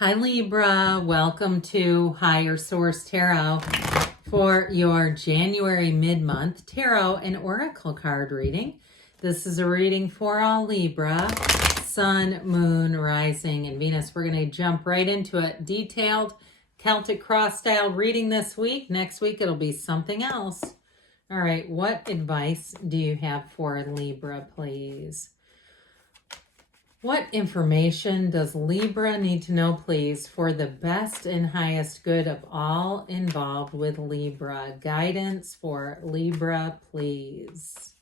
Hi Libra, welcome to Higher Source Tarot for your January mid-month tarot and oracle card reading. This is a reading for all Libra, Sun, Moon, Rising, and Venus. We're going to jump right into it. Detailed Celtic cross style reading this week. Next week it'll be something else. All right, what advice do you have for Libra, please? What information does Libra need to know, please, for the best and highest good of all involved with Libra? Guidance for Libra, please.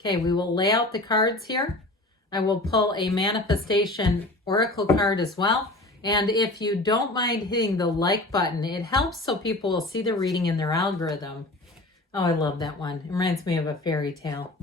Okay, we will lay out the cards here. I will pull a manifestation oracle card as well. And if you don't mind hitting the like button, it helps so people will see the reading in their algorithm. Oh, I love that one. It reminds me of a fairy tale.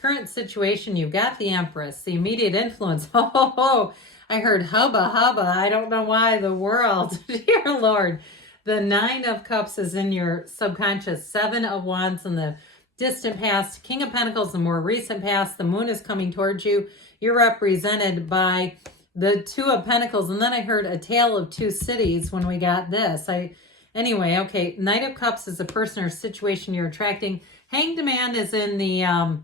Current situation, you've got the Empress, the immediate influence. Oh, I heard hubba hubba. I don't know why. The world, dear Lord. The Nine of Cups is in your subconscious. Seven of Wands in the distant past. King of Pentacles, the more recent past. The Moon is coming towards you. You're represented by the Two of Pentacles. And then I heard a tale of two cities when we got this. Anyway, okay. Knight of Cups is a person or situation you're attracting. Hanged Man is in the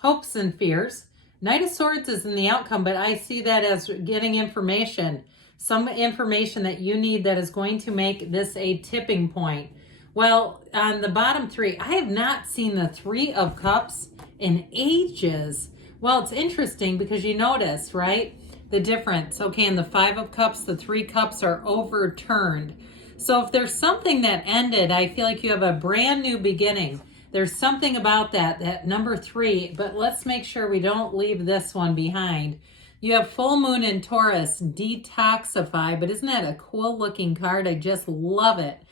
hopes and fears. Knight of Swords is in the outcome, but I see that as getting information. Some information that you need that is going to make this a tipping point. Well, on the bottom three, I have not seen the Three of Cups in ages. Well, it's interesting because you notice, right, the difference. Okay, in the Five of Cups, the Three Cups are overturned. So if there's something that ended, I feel like you have a brand new beginning. There's something about that number three, but let's make sure we don't leave this one behind. You have full moon in Taurus, detoxify, but isn't that a cool looking card? I just love it.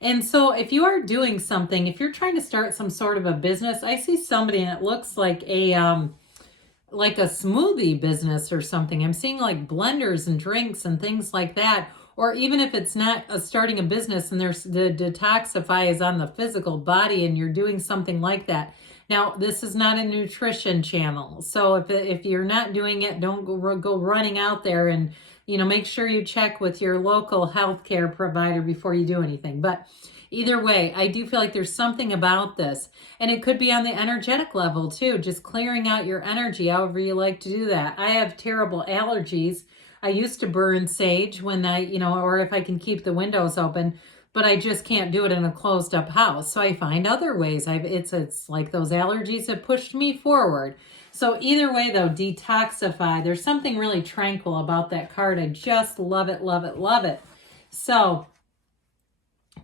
And so if you are doing something, if you're trying to start some sort of a business, I see somebody and it looks like a smoothie business or something. I'm seeing like blenders and drinks and things like that. Or even if it's not starting a business and there's the detoxify is on the physical body and you're doing something like that. Now, this is not a nutrition channel. So if you're not doing it, don't go running out there and, make sure you check with your local healthcare provider before you do anything. But either way, I do feel like there's something about this. And it could be on the energetic level too, just clearing out your energy, however you like to do that. I have terrible allergies. I used to burn sage when or if I can keep the windows open, but I just can't do it in a closed up house. So I find other ways. It's like those allergies have pushed me forward. So either way though, detoxify. There's something really tranquil about that card. I just love it, love it, love it. So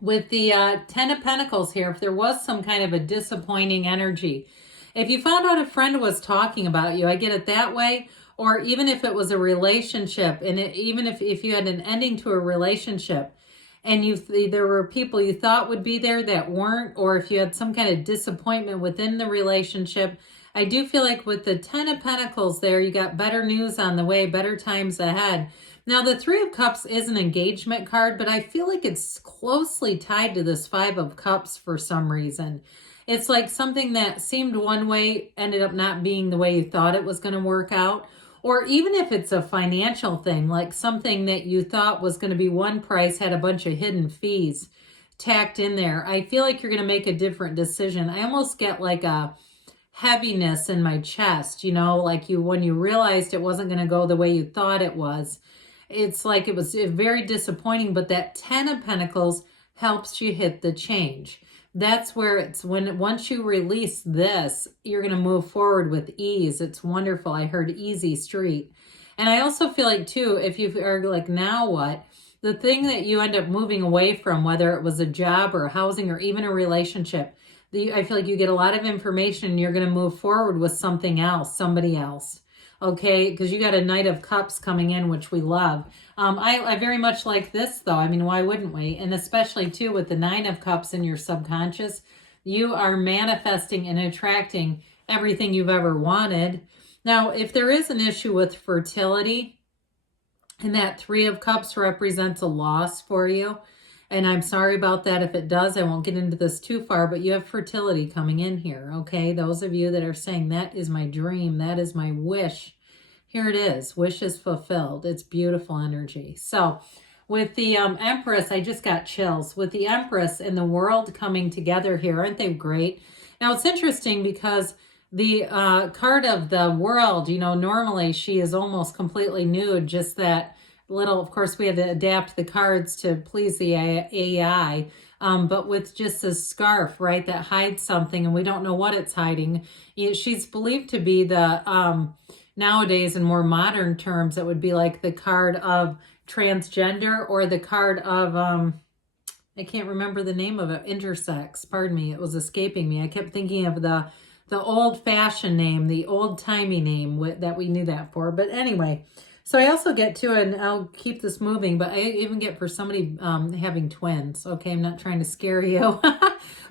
with the Ten of Pentacles here, if there was some kind of a disappointing energy, if you found out a friend was talking about you, I get it that way. Or even if it was a relationship, and even if you had an ending to a relationship, and there were people you thought would be there that weren't, or if you had some kind of disappointment within the relationship, I do feel like with the Ten of Pentacles there, you got better news on the way, better times ahead. Now, the Three of Cups is an engagement card, but I feel like it's closely tied to this Five of Cups for some reason. It's like something that seemed one way ended up not being the way you thought it was going to work out. Or even if it's a financial thing, like something that you thought was going to be one price had a bunch of hidden fees tacked in there. I feel like you're going to make a different decision. I almost get like a heaviness in my chest, like when you realized it wasn't going to go the way you thought it was. It's like it was very disappointing, but that Ten of Pentacles helps you hit the change. That's where once you release this, you're going to move forward with ease. It's wonderful. I heard easy street. And I also feel like too, if you are like, now what? The thing that you end up moving away from, whether it was a job or housing or even a relationship, I feel like you get a lot of information and you're going to move forward with something else, somebody else. Okay, because you got a Knight of Cups coming in, which we love. I very much like this, though. I mean, why wouldn't we? And especially, too, with the Nine of Cups in your subconscious, you are manifesting and attracting everything you've ever wanted. Now, if there is an issue with fertility, and that Three of Cups represents a loss for you, and I'm sorry about that if it does. I won't get into this too far, but you have fertility coming in here, okay? Those of you that are saying, that is my dream, that is my wish. Here it is, wishes fulfilled. It's beautiful energy. So with the Empress, I just got chills. With the Empress and the world coming together here, aren't they great? Now it's interesting because the card of the world, you know, normally she is almost completely nude, just that little, of course we had to adapt the cards to please the AI, but with just a scarf, right, that hides something and we don't know what it's hiding. She's believed to be the, nowadays in more modern terms, it would be like the card of transgender or the card of, I can't remember the name of it, intersex, pardon me, it was escaping me. I kept thinking of the old-fashioned name, the old-timey name that we knew that for. But anyway, so I also get to, and I'll keep this moving, but I even get for somebody having twins. Okay, I'm not trying to scare you,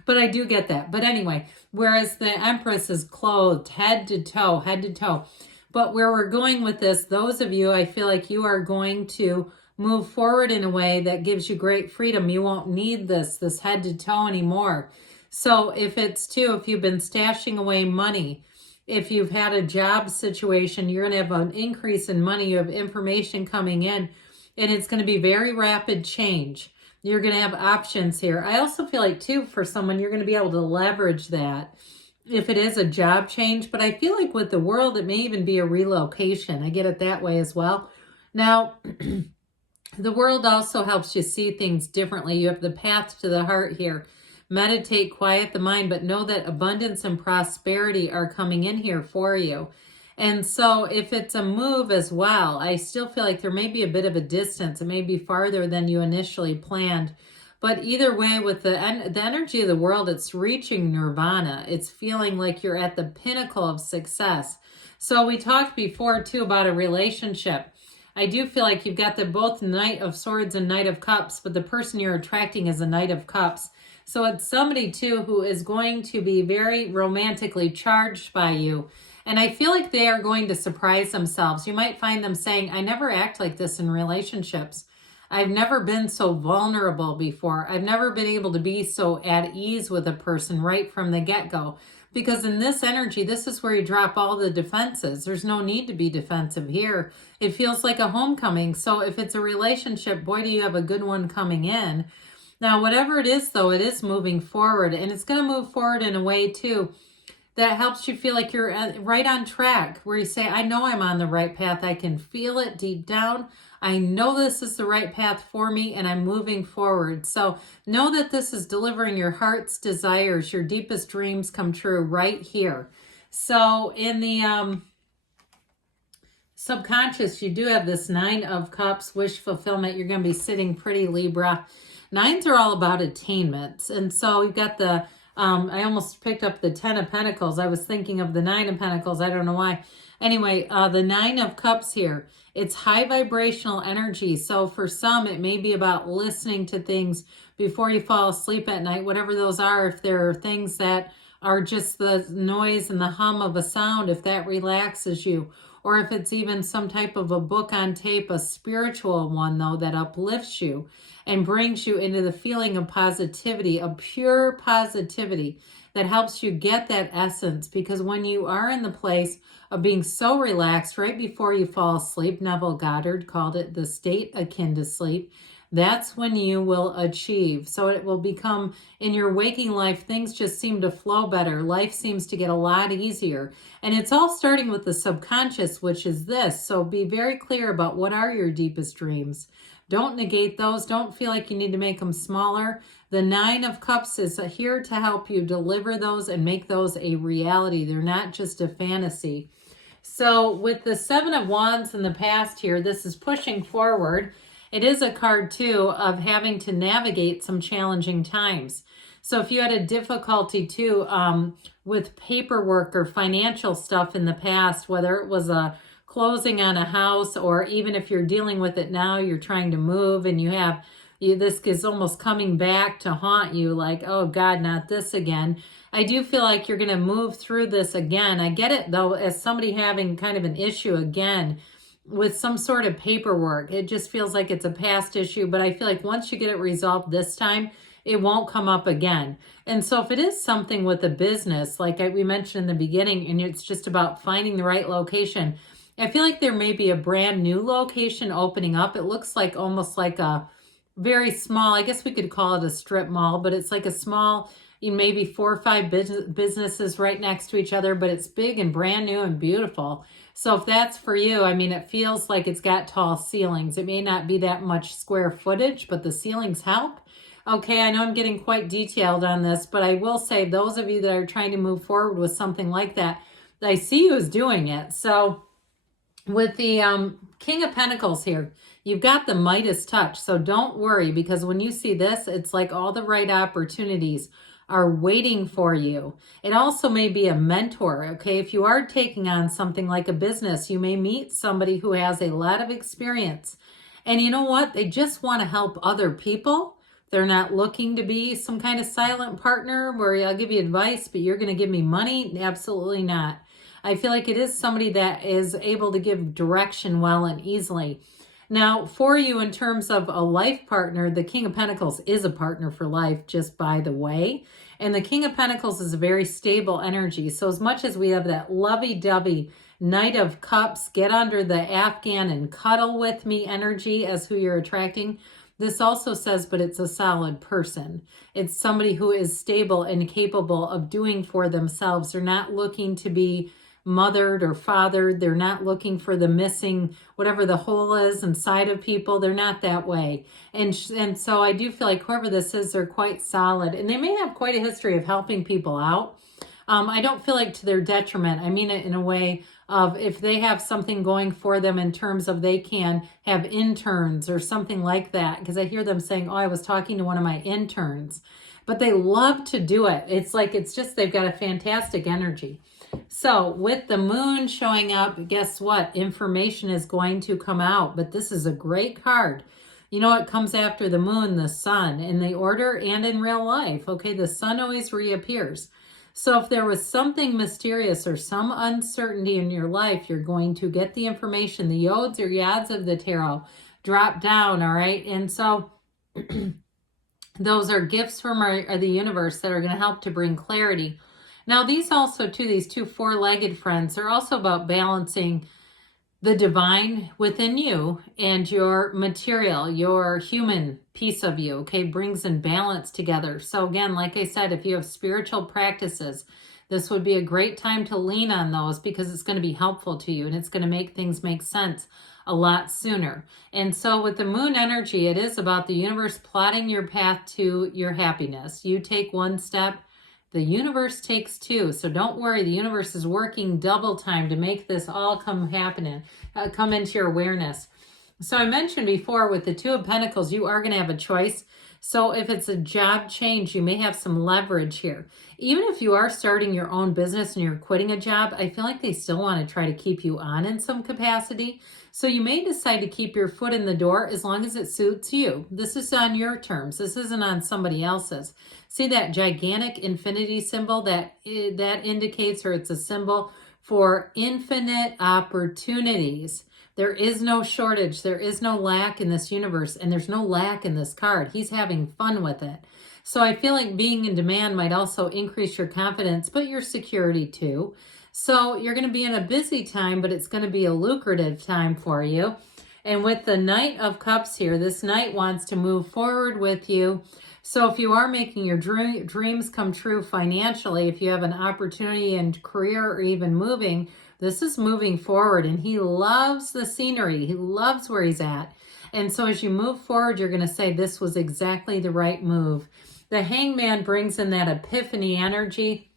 but I do get that. But anyway, whereas the Empress is clothed head to toe, head to toe. But where we're going with this, those of you, I feel like you are going to move forward in a way that gives you great freedom. You won't need this head to toe anymore. So if it's too, if you've been stashing away money, if you've had a job situation, you're going to have an increase in money. You have information coming in, and it's going to be very rapid change. You're going to have options here. I also feel like too, for someone, you're going to be able to leverage that if it is a job change. But I feel like with the world, it may even be a relocation. I get it that way as well. Now, the world also helps you see things differently. You have the path to the heart here. Meditate, quiet the mind, but know that abundance and prosperity are coming in here for you. And so if it's a move as well, I still feel like there may be a bit of a distance. It may be farther than you initially planned. But either way, with the energy of the world, it's reaching nirvana. It's feeling like you're at the pinnacle of success. So we talked before, too, about a relationship. I do feel like you've got the both Knight of Swords and Knight of Cups, but the person you're attracting is a Knight of Cups. So it's somebody, too, who is going to be very romantically charged by you. And I feel like they are going to surprise themselves. You might find them saying, I never act like this in relationships. I've never been so vulnerable before. I've never been able to be so at ease with a person right from the get-go. Because in this energy, this is where you drop all the defenses. There's no need to be defensive here. It feels like a homecoming. So if it's a relationship, boy, do you have a good one coming in. Now, whatever it is, though, it is moving forward. And it's going to move forward in a way, too, that helps you feel like you're right on track. Where you say, I know I'm on the right path. I can feel it deep down. I know this is the right path for me, and I'm moving forward. So know that this is delivering your heart's desires. Your deepest dreams come true right here. So in the subconscious, you do have this Nine of Cups, wish fulfillment. You're going to be sitting pretty, Libra. Nines are all about attainments. And so you've got the, I almost picked up the 10 of Pentacles. I was thinking of the 9 of Pentacles. I don't know why. Anyway, the 9 of Cups here. It's high vibrational energy. So for some, it may be about listening to things before you fall asleep at night, whatever those are. If there are things that are just the noise and the hum of a sound, if that relaxes you. Or if it's even some type of a book on tape, a spiritual one, though, that uplifts you and brings you into the feeling of positivity, of pure positivity that helps you get that essence. Because when you are in the place of being so relaxed right before you fall asleep, Neville Goddard called it the state akin to sleep, that's when you will achieve. So it will become, in your waking life, things just seem to flow better. Life seems to get a lot easier. And it's all starting with the subconscious, which is this. So be very clear about what are your deepest dreams. Don't negate those. Don't feel like you need to make them smaller. The 9 of Cups is here to help you deliver those and make those a reality. They're not just a fantasy. So with the 7 of Wands in the past here, this is pushing forward. It is a card, too, of having to navigate some challenging times. So if you had a difficulty, too, with paperwork or financial stuff in the past, whether it was a closing on a house, or even if you're dealing with it now, you're trying to move and this is almost coming back to haunt you, like, oh God, not this again. I do feel like you're going to move through this again. I get it, though, as somebody having kind of an issue again with some sort of paperwork. It just feels like it's a past issue, but I feel like once you get it resolved this time, it won't come up again. And so if it is something with a business, like we mentioned in the beginning, and it's just about finding the right location, I feel like there may be a brand new location opening up. It looks like almost like a very small, I guess we could call it a strip mall, but it's like a small, maybe 4 or 5 businesses right next to each other, but it's big and brand new and beautiful. So if that's for you, I mean, it feels like it's got tall ceilings. It may not be that much square footage, but the ceilings help. Okay, I know I'm getting quite detailed on this, but I will say those of you that are trying to move forward with something like that, I see you as doing it. So with the King of Pentacles here, you've got the Midas touch. So don't worry, because when you see this, it's like all the right opportunities are waiting for you. It also may be a mentor, okay? If you are taking on something like a business, you may meet somebody who has a lot of experience. And you know what? They just want to help other people. They're not looking to be some kind of silent partner where I'll give you advice, but you're going to give me money. Absolutely not. I feel like it is somebody that is able to give direction well and easily. Now, for you in terms of a life partner, the King of Pentacles is a partner for life, just by the way. And the King of Pentacles is a very stable energy. So as much as we have that lovey-dovey Knight of Cups, get under the Afghan and cuddle with me energy as who you're attracting, this also says, but it's a solid person. It's somebody who is stable and capable of doing for themselves. They're not looking to be mothered or fathered. They're not looking for the missing, whatever the hole is inside of people. They're not that way. And so I do feel like whoever this is, they're quite solid. And they may have quite a history of helping people out. I don't feel like to their detriment. I mean it in a way of if they have something going for them in terms of they can have interns or something like that. Because I hear them saying, oh, I was talking to one of my interns. But they love to do it. It's like, it's just, they've got a fantastic energy. So with the moon showing up, guess what? Information is going to come out. But this is a great card. You know what comes after the moon? The sun, in the order and in real life. Okay, the sun always reappears. So if there was something mysterious or some uncertainty in your life, you're going to get the information. The yods or yads of the tarot drop down, all right? And so those are gifts from the universe that are going to help to bring clarity. Now, these also, too, these two four-legged friends are also about balancing the divine within you and your material, your human piece of you, okay, brings in balance together. So again, like I said, if you have spiritual practices, this would be a great time to lean on those because it's going to be helpful to you and it's going to make things make sense a lot sooner. And so with the moon energy, it is about the universe plotting your path to your happiness. You take one step, the universe takes two. So don't worry, the universe is working double time to make this all come into your awareness. So I mentioned before with the Two of Pentacles, you are going to have a choice. So if it's a job change, you may have some leverage here. Even if you are starting your own business and you're quitting a job, I feel like they still want to try to keep you on in some capacity. So you may decide to keep your foot in the door as long as it suits you. This is on your terms. This isn't on somebody else's. See that gigantic infinity symbol that indicates, or it's a symbol for infinite opportunities. There is no shortage. There is no lack in this universe, and there's no lack in this card. He's having fun with it. So I feel like being in demand might also increase your confidence, but your security too. So you're going to be in a busy time, but it's going to be a lucrative time for you. And with the Knight of Cups here, this Knight wants to move forward with you. So if you are making your dreams come true financially, if you have an opportunity in career or even moving, this is moving forward, and he loves the scenery. He loves where he's at. And so as you move forward, you're going to say this was exactly the right move. The Hangman brings in that epiphany energy.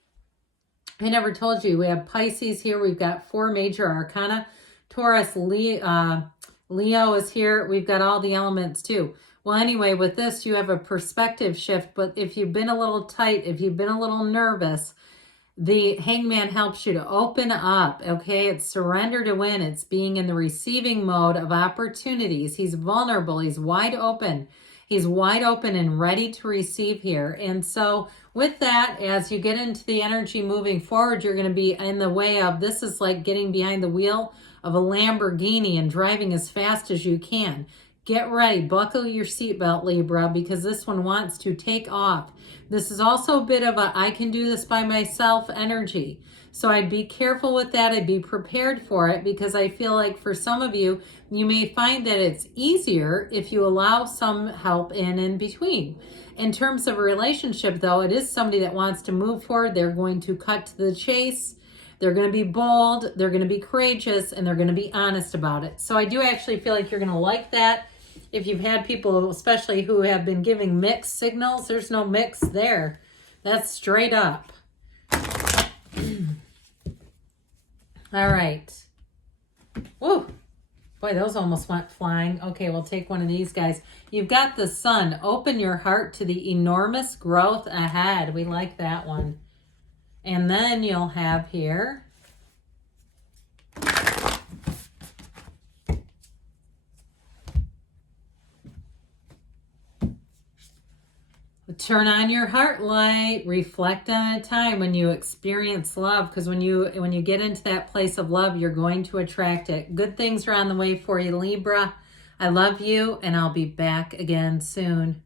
I never told you, we have Pisces here. We've got 4 major arcana. Taurus, Leo is here. We've got all the elements too. Well, anyway, with this, you have a perspective shift. But if you've been a little tight, if you've been a little nervous, the Hangman helps you to open up, okay? It's surrender to win. It's being in the receiving mode of opportunities. He's vulnerable. He's wide open. He's wide open and ready to receive here. And so with that, as you get into the energy moving forward, you're going to be in the way of, this is like getting behind the wheel of a Lamborghini and driving as fast as you can. Get ready, buckle your seatbelt, Libra, because this one wants to take off. This is also a bit of a I can do this by myself energy. So I'd be careful with that. I'd be prepared for it, because I feel like for some of you, you may find that it's easier if you allow some help in between. In terms of a relationship, though, it is somebody that wants to move forward. They're going to cut to the chase. They're going to be bold. They're going to be courageous, and they're going to be honest about it. So I do actually feel like you're going to like that. If you've had people, especially who have been giving mixed signals, there's no mix there. That's straight up. All right. Woo. Boy, those almost went flying. Okay, we'll take one of these guys. You've got the Sun. Open your heart to the enormous growth ahead. We like that one. And then you'll have here turn on your heart light. Reflect on a time when you experience love, because when you get into that place of love, you're going to attract it. Good things are on the way for you, Libra. I love you, and I'll be back again soon.